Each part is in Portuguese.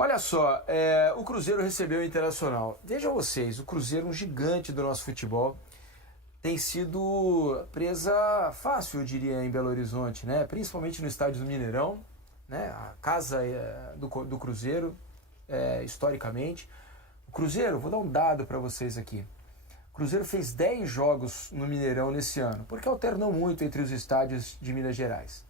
Olha só, o Cruzeiro recebeu o Internacional. Vejam vocês, o Cruzeiro, um gigante do nosso futebol, tem sido presa fácil, eu diria, em Belo Horizonte, né? Principalmente no estádio do Mineirão, né? A casa do Cruzeiro, historicamente. O Cruzeiro, vou dar um dado para vocês aqui. O Cruzeiro fez 10 jogos no Mineirão nesse ano, porque alternou muito entre os estádios de Minas Gerais.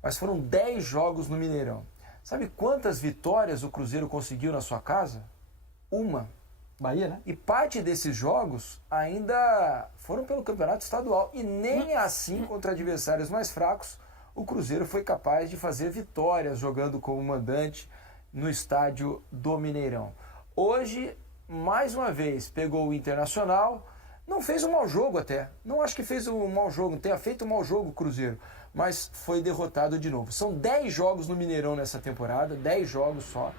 Mas foram 10 jogos no Mineirão. Sabe quantas vitórias o Cruzeiro conseguiu na sua casa? Uma. Bahia, né? E parte desses jogos ainda foram pelo campeonato estadual. E nem assim, contra adversários mais fracos, o Cruzeiro foi capaz de fazer vitórias jogando como mandante no estádio do Mineirão. Hoje, mais uma vez, pegou o Internacional, não fez um mau jogo até. Não acho que fez um mau jogo, não tenha feito um mau jogo o Cruzeiro, mas foi derrotado de novo. São 10 jogos no Mineirão nessa temporada, 10 jogos só,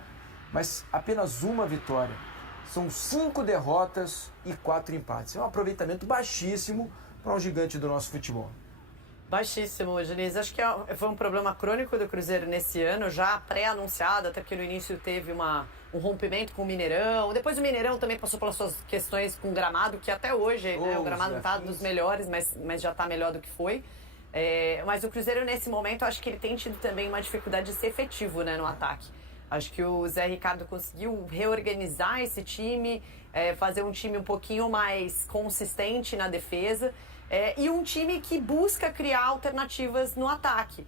mas apenas uma vitória. São 5 derrotas e 4 empates. É um aproveitamento baixíssimo para um gigante do nosso futebol. Baixíssimo, Diniz. Acho que foi um problema crônico do Cruzeiro nesse ano, já pré-anunciado, até porque no início teve um rompimento com o Mineirão. Depois o Mineirão também passou pelas suas questões com o gramado, que até hoje o gramado não está dos melhores, mas já está melhor do que foi. Mas o Cruzeiro, nesse momento, acho que ele tem tido também uma dificuldade de ser efetivo, né, no ataque. Acho que o Zé Ricardo conseguiu reorganizar esse time, fazer um time um pouquinho mais consistente na defesa, e um time que busca criar alternativas no ataque.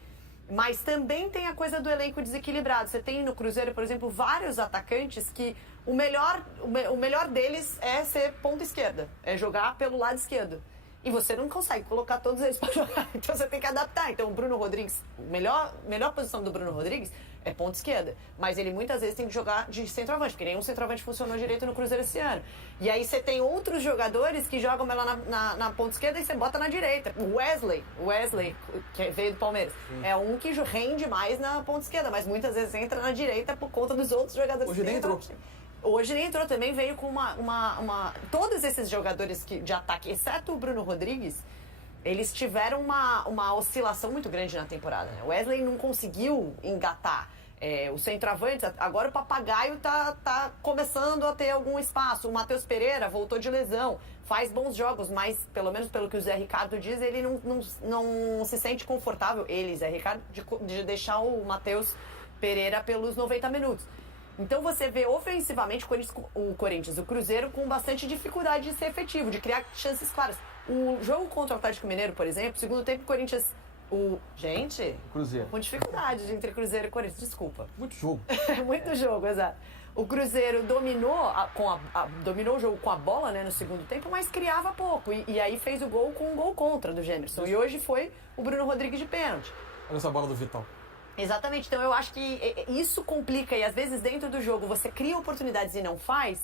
Mas também tem a coisa do elenco desequilibrado. Você tem no Cruzeiro, por exemplo, vários atacantes que o melhor deles é ser ponta esquerda, é jogar pelo lado esquerdo. E você não consegue colocar todos eles para jogar, então você tem que adaptar. Então o Bruno Rodrigues, a melhor posição do Bruno Rodrigues é ponta esquerda, mas ele muitas vezes tem que jogar de centroavante, porque nenhum centroavante funcionou direito no Cruzeiro esse ano. E aí você tem outros jogadores que jogam lá na ponta esquerda e você bota na direita. O Wesley, que veio do Palmeiras, é um que rende mais na ponta esquerda, mas muitas vezes entra na direita por conta dos outros jogadores. Hoje nem entrou. Hoje nem entrou, também veio com todos esses jogadores de ataque, exceto o Bruno Rodrigues, eles tiveram uma oscilação muito grande na temporada, né? O Wesley não conseguiu engatar. O centroavante, agora o Papagaio tá começando a ter algum espaço. O Matheus Pereira voltou de lesão, faz bons jogos, mas pelo menos pelo que o Zé Ricardo diz, ele não se sente confortável, Zé Ricardo, de deixar o Matheus Pereira pelos 90 minutos. Então você vê ofensivamente o Cruzeiro com bastante dificuldade de ser efetivo, de criar chances claras. O jogo contra o Atlético Mineiro, por exemplo, segundo tempo o Corinthians... Cruzeiro. Com dificuldade entre Cruzeiro e Corinthians, desculpa. Muito jogo. Muito jogo, exato. O Cruzeiro dominou o jogo com a bola, né, no segundo tempo, mas criava pouco. E aí fez o gol com um gol contra do Gemerson. E hoje foi o Bruno Rodrigues de pênalti. Olha essa bola do Vital. Exatamente, então eu acho que isso complica e às vezes dentro do jogo você cria oportunidades e não faz,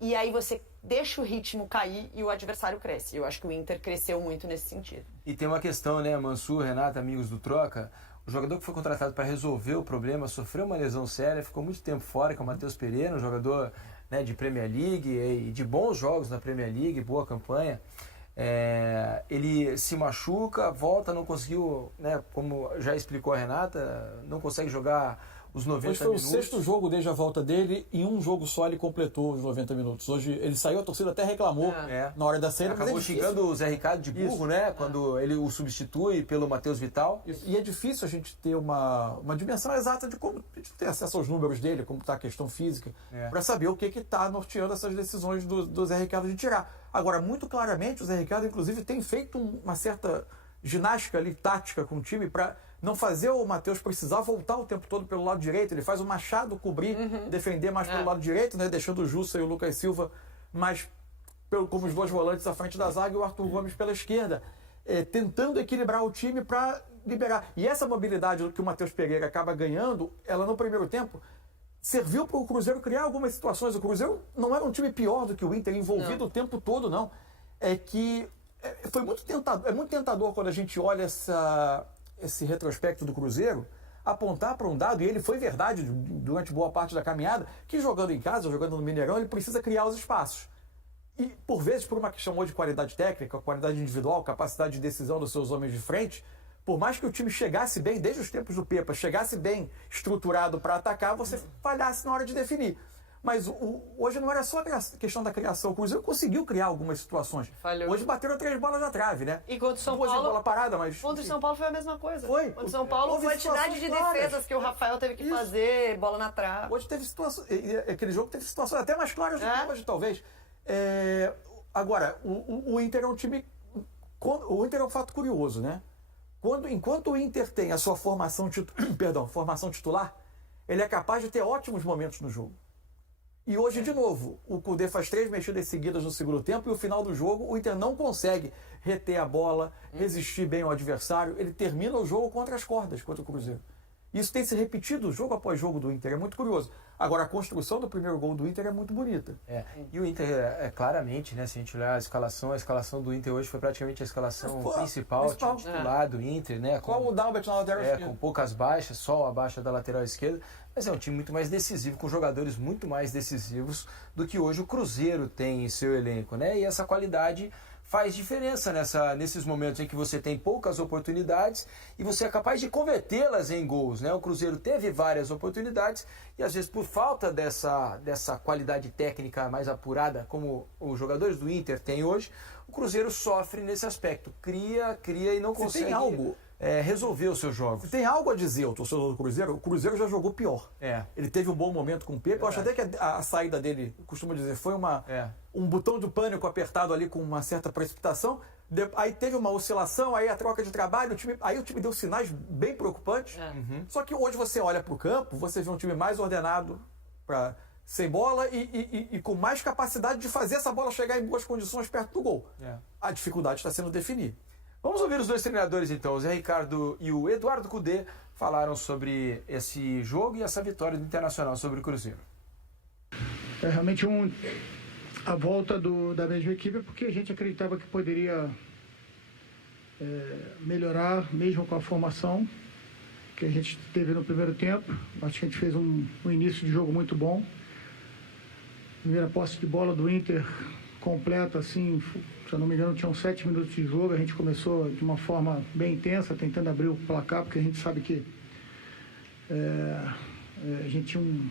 e aí você deixa o ritmo cair e o adversário cresce. Eu acho que o Inter cresceu muito nesse sentido. E tem uma questão, né, Mansur, Renata, amigos do Troca, o jogador que foi contratado para resolver o problema sofreu uma lesão séria, ficou muito tempo fora, que é o Matheus Pereira, um jogador, né, de Premier League e de bons jogos na Premier League, boa campanha. Ele se machuca, volta, não conseguiu, né, como já explicou a Renata, não consegue jogar os 90 minutos. Hoje foi o 6º jogo desde a volta dele, em um jogo só ele completou os 90 minutos. Hoje ele saiu, a torcida até reclamou na hora da saída. Acabou xingando o Zé Ricardo de burro, né, quando ele o substitui pelo Matheus Vital. Isso. E é difícil a gente ter uma dimensão exata de como a gente ter acesso aos números dele, como está a questão física, para saber o que está norteando essas decisões do Zé Ricardo de tirar. Agora, muito claramente, o Zé Ricardo, inclusive, tem feito uma certa ginástica ali, tática com o time, para não fazer o Matheus precisar voltar o tempo todo pelo lado direito. Ele faz o Machado cobrir, defender mais pelo lado direito, né, deixando o Jussa e o Lucas Silva mais como os dois volantes à frente da zaga e o Arthur Gomes pela esquerda, tentando equilibrar o time para liberar. E essa mobilidade que o Matheus Pereira acaba ganhando, ela no primeiro tempo serviu para o Cruzeiro criar algumas situações. O Cruzeiro não era um time pior do que o Inter, envolvido o tempo todo, não. É que foi muito tentador, é muito tentador quando a gente olha esse retrospecto do Cruzeiro, apontar para um dado, e ele foi verdade durante boa parte da caminhada, que jogando em casa, jogando no Mineirão, ele precisa criar os espaços. E, por vezes, por uma questão de qualidade técnica, qualidade individual, capacidade de decisão dos seus homens de frente, Por mais que o time chegasse bem, desde os tempos do Pepa, chegasse bem estruturado para atacar, você falhasse na hora de definir. Mas hoje não era só a questão da criação. O Cruzeiro conseguiu criar algumas situações. Falhou. Hoje bateram 3 bolas na trave, né? E contra o São Duas Paulo... bola parada, mas... Contra o São Paulo foi a mesma coisa. Foi. Contra o São Paulo, Houve quantidade de situações defesas claras. que o Rafael teve que fazer, bola na trave. Hoje teve situações... Aquele jogo teve situações até mais claras do que hoje, talvez. Agora, o Inter é um time... O Inter é um fato curioso, né? Enquanto o Inter tem a sua formação titular, ele é capaz de ter ótimos momentos no jogo. E hoje, de novo, o Kudê faz 3 mexidas seguidas no segundo tempo e no final do jogo o Inter não consegue reter a bola, resistir bem ao adversário. Ele termina o jogo contra as cordas, contra o Cruzeiro. Isso tem se repetido jogo após jogo do Inter, é muito curioso. Agora, a construção do primeiro gol do Inter é muito bonita. E o Inter, claramente, né, se a gente olhar a escalação do Inter hoje foi praticamente a escalação principal titular do Inter, né? Qual o Dalbert na lateral esquerda? Com poucas baixas, só a baixa da lateral esquerda, mas é um time muito mais decisivo, com jogadores muito mais decisivos do que hoje o Cruzeiro tem em seu elenco, né? E essa qualidade faz diferença nesses momentos em que você tem poucas oportunidades e você é capaz de convertê-las em gols, né? O Cruzeiro teve várias oportunidades e às vezes por falta dessa qualidade técnica mais apurada como os jogadores do Inter têm hoje, o Cruzeiro sofre nesse aspecto, cria e não consegue resolver os seus jogos. Se tem algo a dizer ao torcedor do Cruzeiro, o Cruzeiro já jogou pior. Ele teve um bom momento com o Pepe. Eu acho até que a saída dele, costumo dizer, foi um botão de pânico apertado ali com uma certa precipitação. Aí teve uma oscilação, aí a troca de trabalho, aí o time deu sinais bem preocupantes. Só que hoje você olha para o campo, você vê um time mais ordenado, sem bola e com mais capacidade de fazer essa bola chegar em boas condições perto do gol. A dificuldade está sendo definir. Vamos ouvir os dois treinadores então, o Zé Ricardo e o Eduardo Kudê falaram sobre esse jogo e essa vitória do Internacional sobre o Cruzeiro. É realmente a volta da mesma equipe, porque a gente acreditava que poderia melhorar mesmo com a formação que a gente teve no primeiro tempo. Acho que a gente fez um início de jogo muito bom. Primeira posse de bola do Inter completa, assim, se eu não me engano, tinham 7 minutos de jogo. A gente começou de uma forma bem intensa, tentando abrir o placar, porque a gente sabe que a gente tinha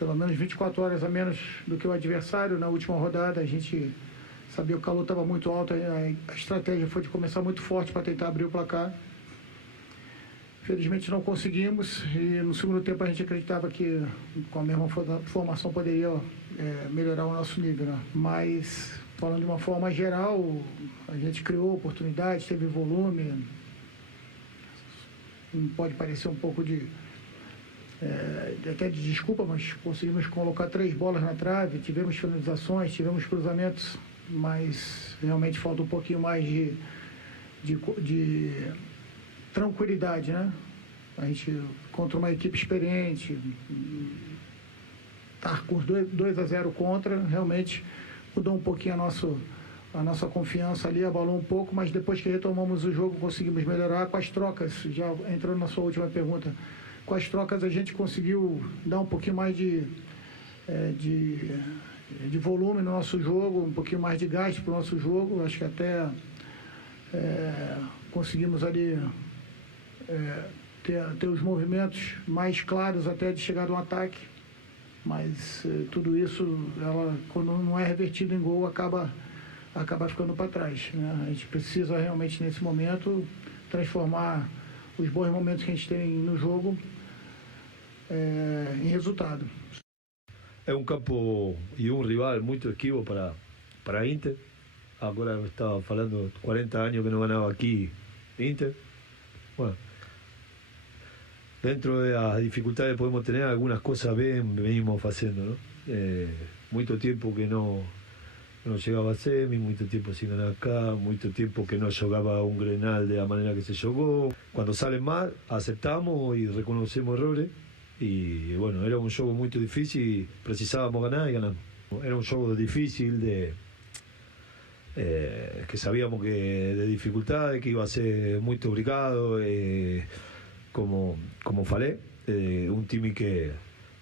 pelo menos 24 horas a menos do que o adversário na última rodada. A gente sabia que o calor estava muito alto, a estratégia foi de começar muito forte para tentar abrir o placar. Felizmente não conseguimos e no segundo tempo a gente acreditava que com a mesma formação poderia melhorar o nosso nível, né? Mas, falando de uma forma geral, a gente criou oportunidades, teve volume. Pode parecer um pouco até de desculpa, mas conseguimos colocar 3 bolas na trave, tivemos finalizações, tivemos cruzamentos, mas realmente falta um pouquinho mais de tranquilidade, né? A gente, contra uma equipe experiente, estar com os 2-0 contra, realmente mudou um pouquinho a nossa confiança ali, abalou um pouco, mas depois que retomamos o jogo conseguimos melhorar com as trocas. Já entrando na sua última pergunta, com as trocas a gente conseguiu dar um pouquinho mais de volume no nosso jogo, um pouquinho mais de gás para o nosso jogo. Acho que até conseguimos ali ter os movimentos mais claros até de chegar no ataque, mas tudo isso, quando não é revertido em gol, acaba ficando para trás, né? A gente precisa realmente nesse momento transformar os bons momentos que a gente tem no jogo em resultado. É um campo e um rival muito esquivo para Inter. Agora estava falando 40 anos que não ganhava aqui Inter. Bueno, dentro de las dificultades que podemos tener, algunas cosas venimos haciendo, ¿no? Mucho tiempo que no llegaba a semi, mucho tiempo sin ganar acá, mucho tiempo que no jugaba un Grenal de la manera que se jugó. Cuando sale mal, aceptamos y reconocemos errores. Y bueno, era un juego muy difícil, precisábamos ganar y ganamos. Era un juego difícil, que sabíamos que de dificultades, que iba a ser muy obligado, como falei, un time que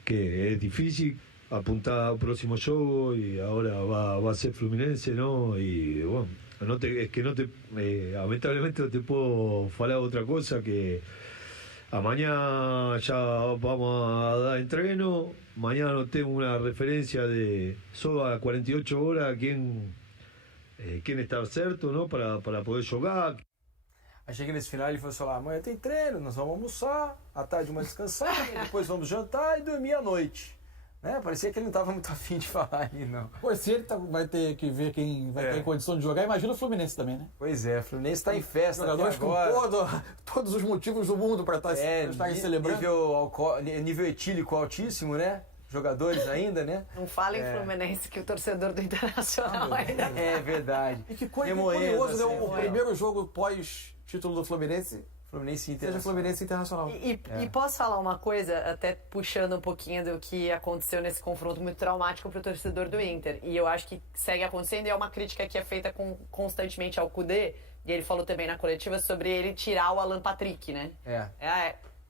es difícil, apuntar al próximo juego y ahora va a ser Fluminense, ¿no? Y bueno, lamentablemente no te puedo falar otra cosa que mañana ya vamos a dar entreno, mañana no tengo una referencia de solo a 48 horas quién está certo, ¿no? Para poder jogar. Achei que nesse final ele fosse falar, amanhã tem treino, nós vamos almoçar, à tarde uma descansada, depois vamos jantar e dormir à noite. Né? Parecia que ele não estava muito afim de falar ali, não. Pô, se ele vai ter que ver quem vai ter condição de jogar, imagina o Fluminense também, né? Pois é, o Fluminense está em festa jogadores agora. com todos os motivos do mundo para estarem celebrando. Nível etílico altíssimo, né? Jogadores ainda, né? Não fala em Fluminense que o torcedor do Internacional ainda. É verdade. E que coisa curiosa, né? O primeiro jogo pós-título do Fluminense seja Fluminense Internacional. E posso falar uma coisa, até puxando um pouquinho do que aconteceu nesse confronto muito traumático para o torcedor do Inter. E eu acho que segue acontecendo, e é uma crítica que é feita constantemente ao Kudê, e ele falou também na coletiva sobre ele tirar o Alan Patrick, né?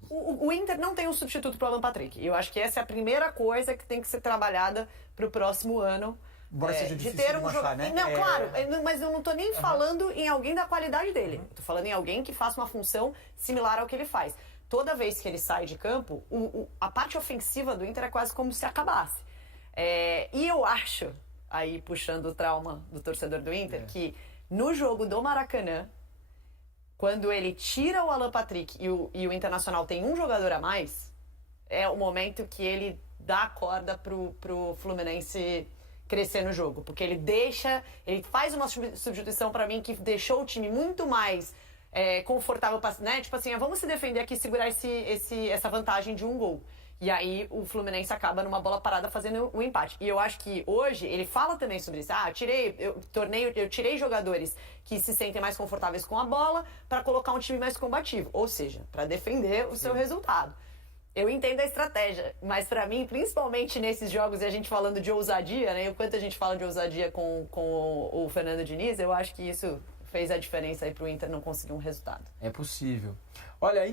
O Inter não tem um substituto para o Alan Patrick. E eu acho que essa é a primeira coisa que tem que ser trabalhada para o próximo ano. Embora seja difícil de achar, né? Não, claro, mas eu não tô nem falando em alguém da qualidade dele. Eu tô falando em alguém que faça uma função similar ao que ele faz. Toda vez que ele sai de campo, a parte ofensiva do Inter é quase como se acabasse. E eu acho, aí puxando o trauma do torcedor do Inter, que no jogo do Maracanã, quando ele tira o Alan Patrick e o Internacional tem um jogador a mais, é o momento que ele dá a corda pro Fluminense crescer no jogo, porque ele faz uma substituição para mim que deixou o time muito mais confortável, né? Tipo assim, vamos se defender aqui e segurar essa vantagem de um gol. E aí o Fluminense acaba numa bola parada fazendo o empate. E eu acho que hoje ele fala também sobre isso. Eu tirei jogadores que se sentem mais confortáveis com a bola para colocar um time mais combativo, ou seja, para defender o seu resultado. Eu entendo a estratégia, mas para mim, principalmente nesses jogos, e a gente falando de ousadia, né? E o quanto a gente fala de ousadia com o Fernando Diniz, eu acho que isso fez a diferença aí pro Inter não conseguir um resultado. É possível. Olha,